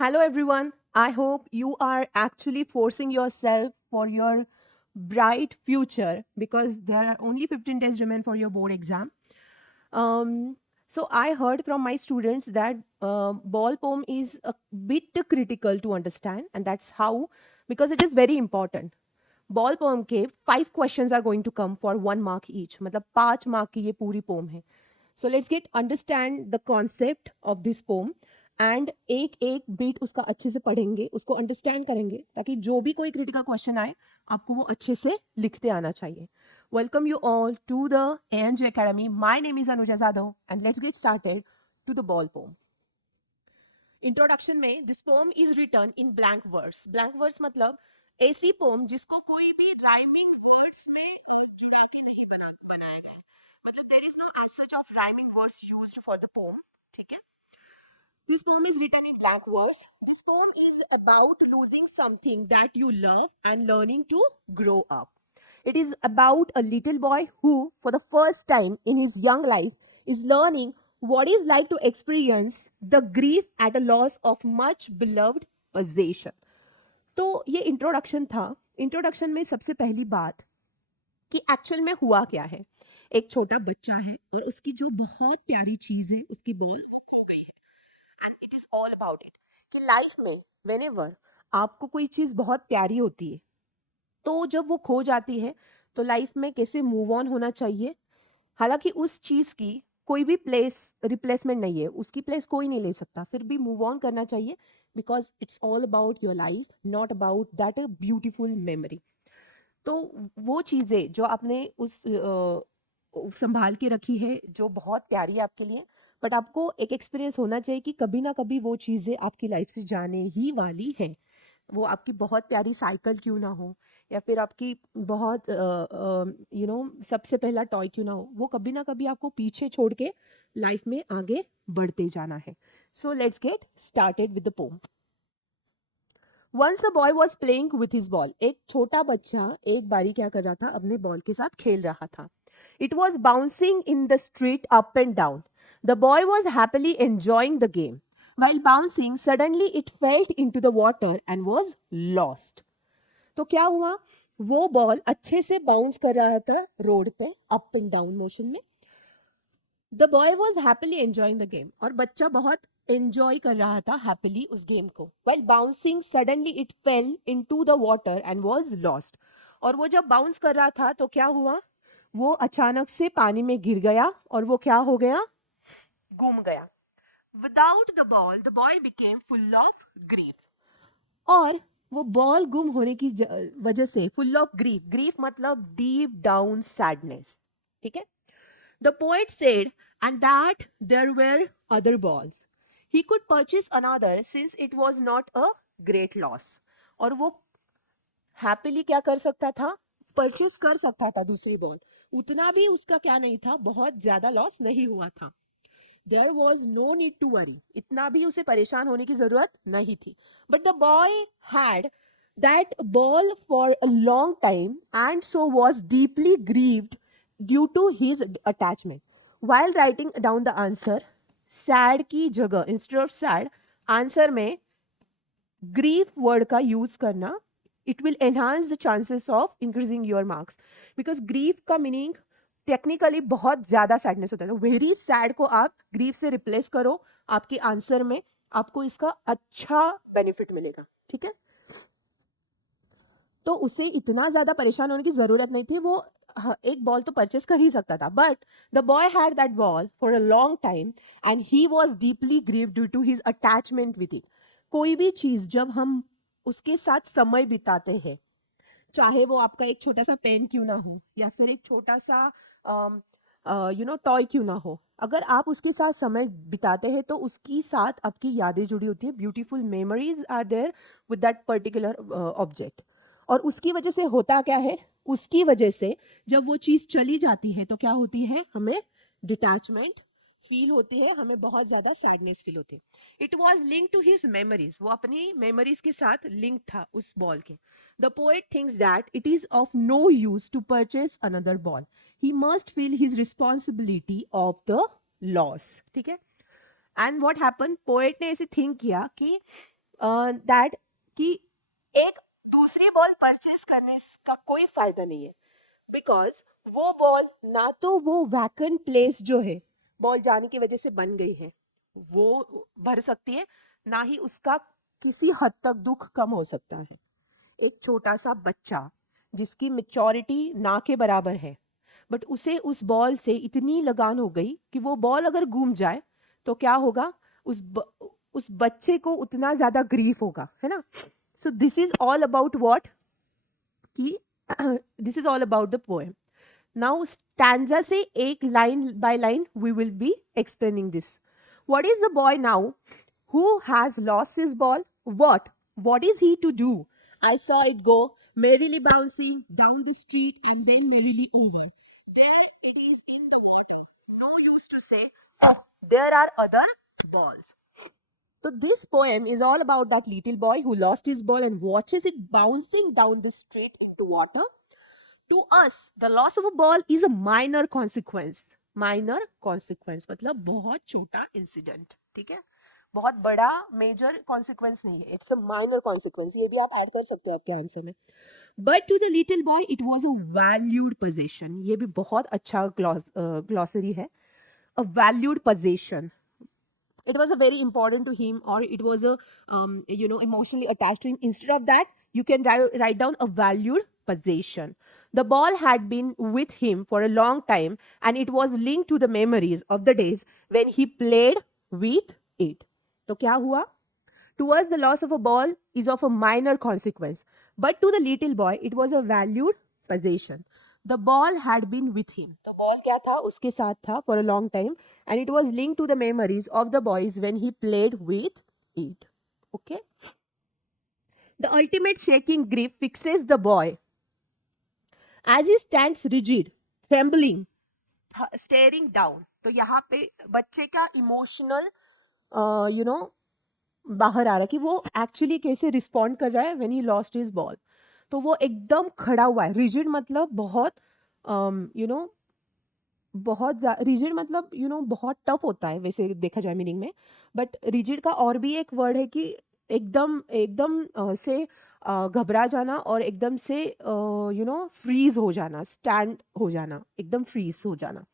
Hello, everyone. I hope you are actually forcing yourself for your bright future because there are only 15 days remain for your board exam. Um, so I heard from my students that ball poem is a bit critical to understand, and that's how because it is very important. Ball poem के 5 questions are going to come for 1 mark each मतलब 5 mark की ये पूरी poem है. So let's get understand the concept of this poem and एक एक beat उसका अच्छे से पढ़ेंगे, उसको अंडरस्टैंड करेंगे ताकि जो भी कोई क्रिटिकल क्वेश्चन आए आपको वो अच्छे से लिखते आना चाहिए. Welcome you all to the ANJ Academy. My name is Anuja Jadhav and let's get started to the ball poem. Introduction में this poem is written in blank verse. Blank verse मतलब ऐसी पोम जिसको कोई भी राइमिंग वर्ड्स में जुड़ा के नहीं बनाया गया है. मतलब there is no as such of rhyming words used for the poem. ठीक है. This poem is written in blank verse. This poem is about losing something that you love and learning to grow up. It is about a little boy who, for the first time in his young life, is learning what is like to experience the grief at a loss of much beloved possession. तो ये introduction था. Introduction में सबसे पहली बात कि actual में हुआ क्या है. एक छोटा बच्चा है और उसकी जो बहुत प्यारी चीज है उसकी बॉल खो गई है. And it is all about it कि लाइफ में व्हेनेवर आपको कोई चीज बहुत प्यारी होती है तो जब वो खो जाती है तो लाइफ में कैसे मूव ऑन होना चाहिए. हालांकि उस चीज की कोई भी प्लेस रिप्लेसमेंट नहीं है, उसकी प्लेस कोई नहीं ले सकता, फिर भी मूव ऑन करना चाहिए because it's all about your life, not about that a beautiful memory. तो वो चीज़ें जो आपने उस संभाल के रखी है जो बहुत प्यारी है आपके लिए, बट आपको एक एक्सपीरियंस होना चाहिए कि कभी ना कभी वो चीज़ें आपकी लाइफ से जाने ही वाली हैं. वो आपकी बहुत प्यारी साइकिल क्यों ना हो या फिर आपकी बहुत सबसे पहला टॉय क्यों ना हो, वो कभी ना कभी आपको पीछे छोड़ के लाइफ में आगे बढ़ते जाना है. So let's get started with the poem. Once a boy was playing with his ball. एक छोटा बच्चा एक बारी क्या कर रहा था, अपने बॉल के साथ खेल रहा था. It was bouncing in the street up and down. The boy was happily enjoying the game. While bouncing, suddenly it fell into the water and was lost. तो क्या हुआ, वो बॉल अच्छे से बाउंस कर रहा था रोड पे अप एंड डाउन मोशन में. The boy was happily enjoying the game. और बच्चा बहुत एंजॉय कर रहा था हैप्पीली उस गेम को. While bouncing, suddenly it fell into the water and was lost. और वो जब बाउंस कर रहा था तो क्या हुआ, वो अचानक से पानी में गिर गया और वो क्या हो गया, गुम गया. Without the ball, the boy became full of grief. और वो बॉल गुम होने की वजह से फुल ऑफ ग्रीफ. ग्रीफ मतलब डीप डाउन सैडनेस. ठीक है. The poet said and that there were other balls. He could purchase another since it was not a great loss. और वो हैप्पीली क्या कर सकता था, परचेज कर सकता था दूसरी बॉल. उतना भी उसका क्या नहीं था, बहुत ज्यादा लॉस नहीं हुआ था. There was no need to worry. इतना भी उसे परेशान होने की जरूरत नहीं थी. But the boy had that ball for a long time and so was deeply grieved due to his attachment. While writing down the answer, sad की जगह instead of sad, answer में grief word का use करना, it will enhance the chances of increasing your marks. Because grief का meaning technically बहुत ज्यादा sadness होता है. तो वेरी सैड को आप ग्रीफ से रिप्लेस करो आपके आंसर में, आपको इसका अच्छा बेनिफिट मिलेगा. ठीक है. तो उसे इतना ज्यादा परेशान होने की जरूरत नहीं थी, वो एक बॉल तो परचेस कर ही सकता था. But the boy had that ball for a long time and he was deeply grieve due to his attachment with it. कोई भी चीज जब हम उसके साथ समय बिताते हैं, चाहे वो आपका एक छोटा सा पेन क्यों ना हो या फिर एक छोटा सा टॉय क्यों ना हो, अगर आप उसके साथ समय बिताते हैं तो उसकी साथ आपकी यादें जुड़ी होती है. Beautiful memories are there with that particular object. और उसकी वजह से होता क्या है, उसकी वजह से जब वो चीज चली जाती है तो क्या होती है, हमें डिटैचमेंट फील होती है, हमें बहुत ज्यादा सैडनेस फील होती है. It was link to his memories. वो अपनी मेमोरीज के साथ लिंक था उस बॉल के. The poet thinks that it is of no use to purchase another ball. He must feel his responsibility of the loss. ठीक है. एंड वॉट हैपन, पोएट ने ऐसे थिंक किया कि दैट कि एक दूसरी बॉल परचेज करने का कोई फायदा नहीं है, बिकॉज वो बॉल ना तो वो वैकेंट प्लेस जो है बॉल जाने की वजह से बन गई है वो भर सकती है, ना ही उसका किसी हद तक दुख कम हो सकता है। एक छोटा सा बच्चा जिसकी मेच्योरिटी ना के बराबर है, बट उसे उस बॉल से इतनी लगान हो गई कि वो बॉल अगर घूम जाए तो क्या होगा, उस बच्चे को उतना ज्यादा ग्रीफ होगा, है ना। So this is all about what कि this is all about the poem. Now stanza से एक line by line we will be explaining this. What is the boy now who has lost his ball? What is he to do? I saw it go merrily bouncing down the street and then merrily over. There it is in the water. No use to say, oh, there are other balls. So this poem is all about that little boy who lost his ball and watches it bouncing down the street into water. To us, the loss of a ball is a minor consequence. Minor consequence मतलब बहुत छोटा incident, ठीक है, बहुत बड़ा major consequence नहीं है, it's a minor consequence. ये भी आप ऐड कर सकते हो आपके आंसर में। But to the little boy it was a valued possession, ये भी बहुत अच्छा ग्लॉसरी है। A valued possession, it was a very important to him, or it was a emotionally attached to him. Instead of that, you can write down a valued possession. The ball had been with him for a long time, and it was linked to the memories of the days when he played with it. तो क्या हुआ? To us, the loss of a ball is of a minor consequence, but to the little boy, it was a valued possession. The ball had been with him. The ball क्या था? उसके साथ था for a long time, and it was linked to the memories of the boys when he played with it. Okay. The ultimate shaking grief fixes the boy as he stands rigid, trembling, staring down. तो यहाँ पे बच्चे का emotional बाहर आ रहा है कि वो एक्चुअली कैसे रिस्पॉन्ड कर रहा है when he lost his ball. तो वो एकदम खड़ा हुआ है, रिजिड मतलब बहुत यू नो बहुत रिजिड मतलब बहुत टफ होता है वैसे देखा जाए मीनिंग में, बट रिजिड का और भी एक वर्ड है कि एकदम एकदम से घबरा जाना और एकदम से फ्रीज हो जाना, स्टैंड हो जाना, एकदम फ्रीज हो जाना।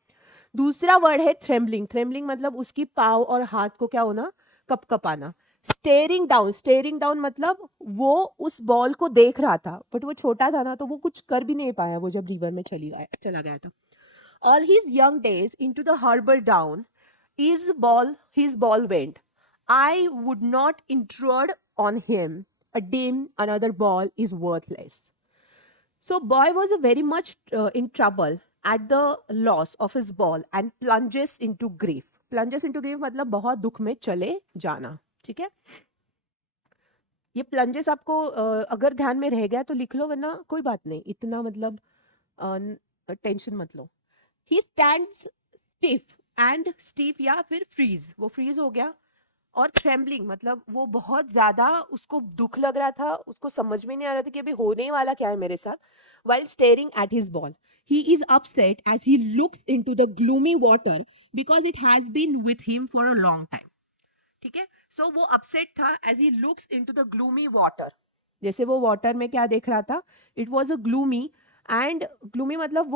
दूसरा वर्ड है थ्रेम्बलिंग। थ्रेम्बलिंग मतलब उसकी पाँव और हाथ को क्या होना, कपकपाना। स्टेरिंग डाउन मतलब वो उस बॉल को देख रहा था, बट वो छोटा था ना, तो वो कुछ कर भी नहीं पाया वो जब रिवर में चला गया था। All his young days into the harbour down his ball went. I would not intrude on him. A dim another ball is worthless. So boy was very much in trouble at the loss of his ball and plunges into grief. Plunges into grief मतलब बहुत दुख में चले जाना, ठीक है। ये plunges आपको अगर ध्यान में रह गया तो लिख लो, वरना कोई बात नहीं, इतना मतलब टेंशन मत लो। He stands stiff and stiff या फिर फ्रीज, वो फ्रीज हो गया। और ट्रेम्बलिंग मतलब वो बहुत ज्यादा उसको दुख लग रहा था, उसको समझ में नहीं आ रहा था कि अभी होने वाला क्या है मेरे साथ। while staring at his ball, he is upset as he looks into the gloomy water because it has been with him for a long time. ठीक है, सो वो अपसेट था as he looks into the gloomy water. जैसे वो water में क्या देख रहा था, it was a gloomy, and gloomy मतलब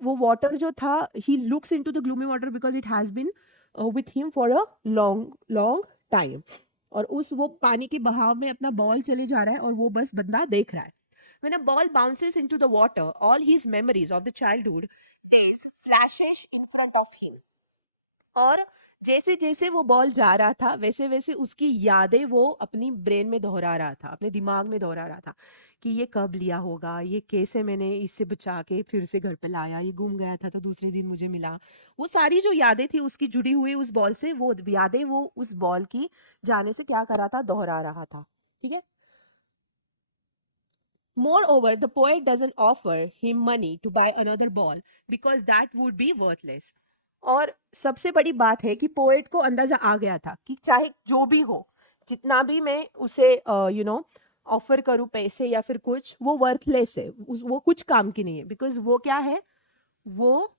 वो वाटर जो था, he looks into the gloomy water because it has been with him for a long long time. और उस वो पानी के बहाव में अपना बॉल चले जा रहा है और वो बस बंदा देख रहा है। When a ball bounces into the water, all his memories of the childhood days flashes in front of him. और जैसे जैसे वो बॉल जा रहा था वैसे वैसे उसकी यादें वो अपनी ब्रेन में दोहरा रहा था, अपने दिमाग में दोहरा रहा था कि ये कब लिया होगा, ये कैसे मैंने इससे बचा के फिर से घर पे लाया, ये गुम गया था तो दूसरे दिन मुझे मिला। वो सारी जो यादें थी उसकी जुड़ी हुई उस बॉल से, वो यादें वो उस बॉल की जाने से क्या कर रहा था, दोहरा रहा था, ठीक है। Moreover, the poet doesn't offer him money to buy another ball because that would be worthless. और सबसे बड़ी बात है कि पोएट को अंदाजा आ गया था कि चाहे जो भी हो, जितना भी मैं उसे ऑफर करूं पैसे या फिर कुछ, वो वर्थलेस है, वो कुछ काम की नहीं है, बिकॉज वो क्या है, वो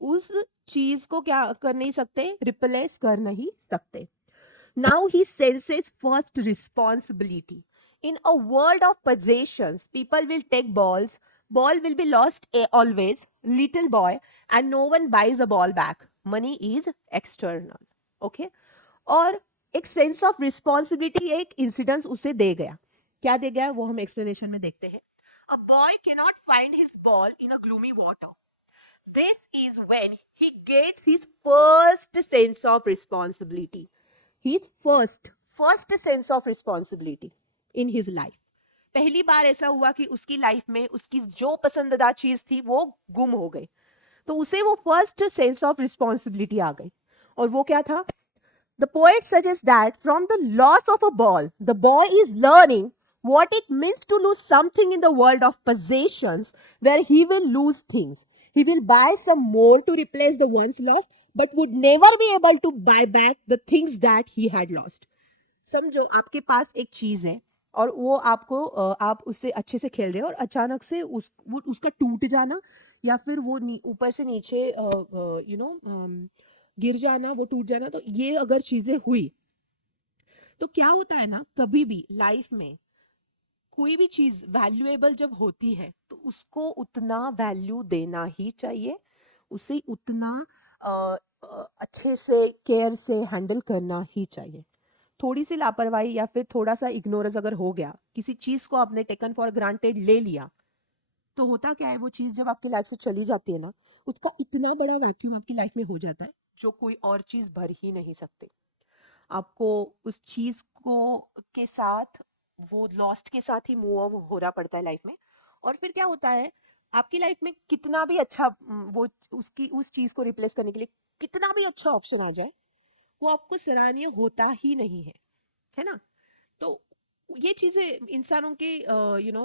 उस चीज को क्या कर नहीं सकते, रिप्लेस कर नहीं सकते. Now he senses first responsibility. In a world of possessions, people will take balls. Ball will be lost always. Little boy, and no one buys a ball back. Money is external. Okay? और एक sense of responsibility एक incidence उसे दे गया. क्या दे गया वो हम explanation में देखते हैं. A boy cannot find his ball in a gloomy water. This is when he gets his first sense of responsibility. His first sense of responsibility in his life. पहली बार ऐसा हुआ कि उसकी लाइफ में उसकी जो पसंदीदा चीज थी वो गुम हो गई. तो उसे वो फर्स्ट सेंस ऑफ रिस्पॉन्सिबिलिटी आ गई. और वो क्या था? The poet suggests that from the loss of a ball, the boy is learning what it means to lose something in the world of possessions, where he will lose things. He will buy some more to replace the ones lost, but would never be able to buy back the things that he had lost. समझो आपके पास एक चीज है और वो आपको आप उससे अच्छे से खेल रहे हो और अचानक से उसका टूट जाना या फिर वो ऊपर से नीचे गिर जाना, वो टूट जाना. तो ये अगर चीजें हुई तो क्या होता है ना, कभी भी लाइफ में कोई भी चीज वैल्यूएबल जब होती है तो उसको उतना वैल्यू देना ही चाहिए. उसे उतना अच्छे से केयर से हैंडल करना ही चाहिए. थोड़ी सी लापरवाही या फिर थोड़ा सा इग्नोरेंस अगर हो गया, किसी चीज को आपने टेकन फॉर ग्रांटेड ले लिया, तो होता क्या है, वो चीज जब आपकी लाइफ से चली जाती है ना, उसका इतना बड़ा वैक्यूम आपकी लाइफ में हो जाता है जो कोई और चीज भर ही नहीं सकती. आपको उस चीज को के साथ, वो लॉस्ट के साथ ही मूव होना पड़ता है लाइफ में. और फिर क्या होता है, आपकी लाइफ में कितना भी अच्छा वो उसकी उस चीज को रिप्लेस करने के लिए कितना भी अच्छा ऑप्शन आ जाए, वो आपको सराहनीय होता ही नहीं है ना. तो ये चीजें इंसानों के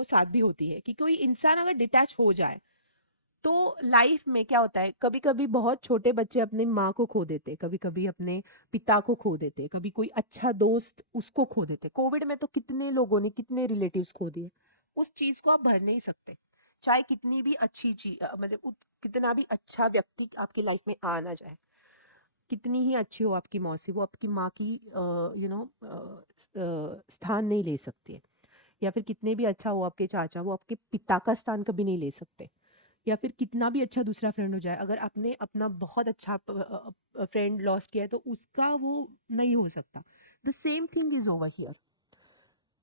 साथ भी होती है कि कोई इंसान अगर डिटैच हो जाए तो लाइफ में क्या होता है, कभी कभी बहुत छोटे बच्चे अपनी माँ को खो देते, कभी कभी अपने पिता को खो देते, कभी कोई अच्छा दोस्त उसको खो देते. कोविड में तो कितने लोगों ने कितने रिलेटिव्स खो दिए. उस चीज को आप भर नहीं सकते, चाहे कितनी भी अच्छी चीज मतलब कितना भी अच्छा व्यक्ति आपकी लाइफ में आ ना जाए, कितनी ही अच्छी हो आपकी मौसी, वो आपकी माँ की स्थान नहीं ले सकती है. या फिर कितने भी अच्छा हो आपके चाचा, वो आपके पिता का स्थान कभी नहीं ले सकते. या फिर कितना भी अच्छा दूसरा फ्रेंड हो जाए, अगर आपने अपना बहुत अच्छा फ्रेंड लॉस्ट किया है तो उसका वो नहीं हो सकता. The same thing is over here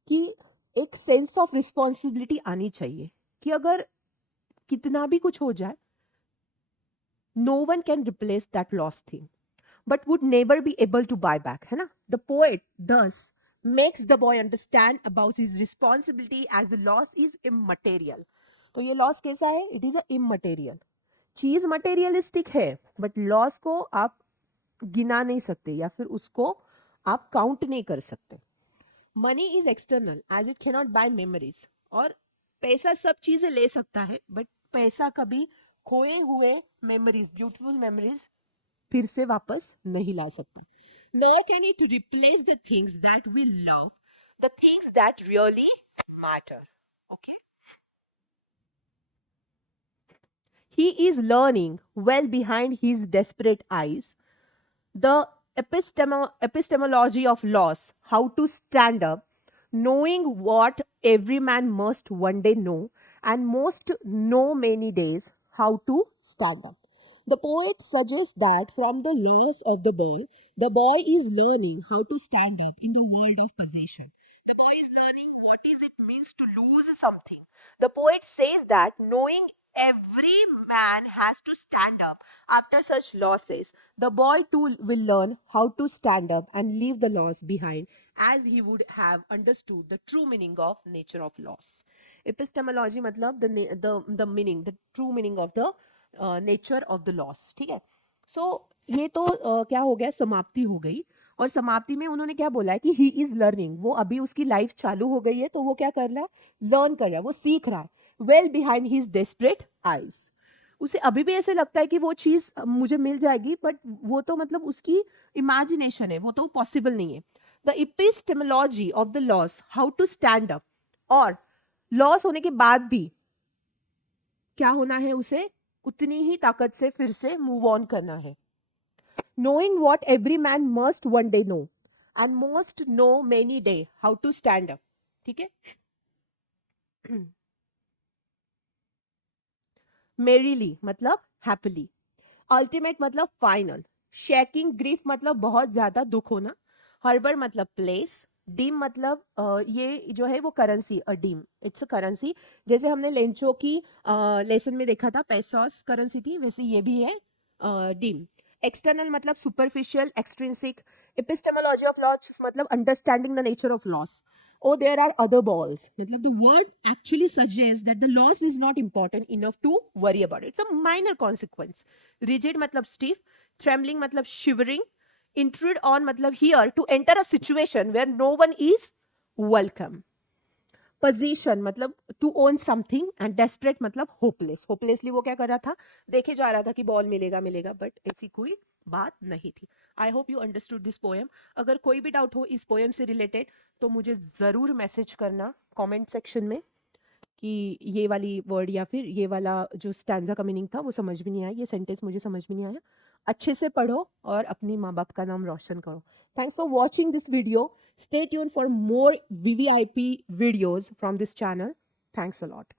कि एक सेंस ऑफ रिस्पॉन्सिबिलिटी आनी चाहिए कि अगर कितना भी कुछ हो जाए, no one can replace that lost thing but would never be able to buy back, है ना. The poet thus makes the boy understand about his responsibility as the loss is immaterial. तो ये लॉस कैसा है? It is a immaterial चीज. Materialistic है but loss को आप गिना नहीं सकते या फिर उसको आप काउंट नहीं कर सकते. Money is external as it cannot buy memories. और पैसा सब चीजें ले सकता है बट पैसा कभी खोए हुए मेमोरीज, ब्यूटीफुल मेमोरीज फिर से वापस नहीं ला सकता. Nor can it replace the things that we love, the things that really matter. Okay? He is learning well behind his desperate eyes the epistemology of loss, how to stand up, knowing what every man must one day know, and most know many days how to stand up. The poet suggests that from the loss of the boy is learning how to stand up in the world of possession. The boy is learning what is it means to lose something. The poet says that knowing every man has to stand up after such losses, the boy too will learn how to stand up and leave the loss behind as he would have understood the true meaning of nature of loss. Epistemology मतलब the meaning, the true meaning of the nature of the loss. ठीक है. So ये तो क्या हो गया, समाप्ति हो गई. और समाप्ति में उन्होंने क्या बोला है कि ही इज लर्निंग, वो अभी उसकी लाइफ चालू हो गई है तो वो क्या कर रहा है, लर्न कर रहा है, वो सीख रहा है. Well behind his desperate eyes. उसे अभी भी ऐसे लगता है कि वो चीज मुझे मिल जाएगी बट वो तो मतलब उसकी इमेजिनेशन है, वो तो पॉसिबल नहीं है. The epistemology of the loss, how to stand up. और लॉस होने के बाद भी क्या होना है उसे, उतनी ही ताकत से फिर से मूव ऑन करना है. Knowing what every man must one day know and must know many day how to stand up. ठीक है. Merrily मतलब happily. Ultimate मतलब final. Shaking grief मतलब बहुत ज्यादा दुख होना. Harbor मतलब place. डीम मतलब ये जो है वो currency. Deem it's a currency. जैसे हमने लेंचो की लेसन में देखा था पेसोस करेंसी थी, वैसे ये भी है डीम. एक्सटर्नल मतलब superficial extrinsic. Epistemology of loss मतलब understanding the nature of loss. Oh, there are other balls. मतलब the word actually suggests that the loss is not important enough to worry about it. It's a minor consequence. Rigid मतलब stiff. Trembling मतलब shivering. Intrude on मतलब here to enter a situation where no one is welcome. Position मतलब to own something and desperate मतलब hopeless. Hopelessly वो क्या कर रहा था, देखे जा रहा था कि बॉल मिलेगा मिलेगा, बट ऐसी कोई बात नहीं थी. I hope you understood this poem. अगर कोई भी डाउट हो इस पोएम से रिलेटेड तो मुझे ज़रूर मैसेज करना कमेंट सेक्शन में कि ये वाली वर्ड या फिर ये वाला जो स्टैंजा का मीनिंग था वो समझ में नहीं आया, ये सेंटेंस मुझे समझ में नहीं आया. अच्छे से पढ़ो और अपनी माँ बाप का नाम रोशन करो. Thanks for watching this video. Stay tuned for more VVIP videos from this channel. Thanks a lot.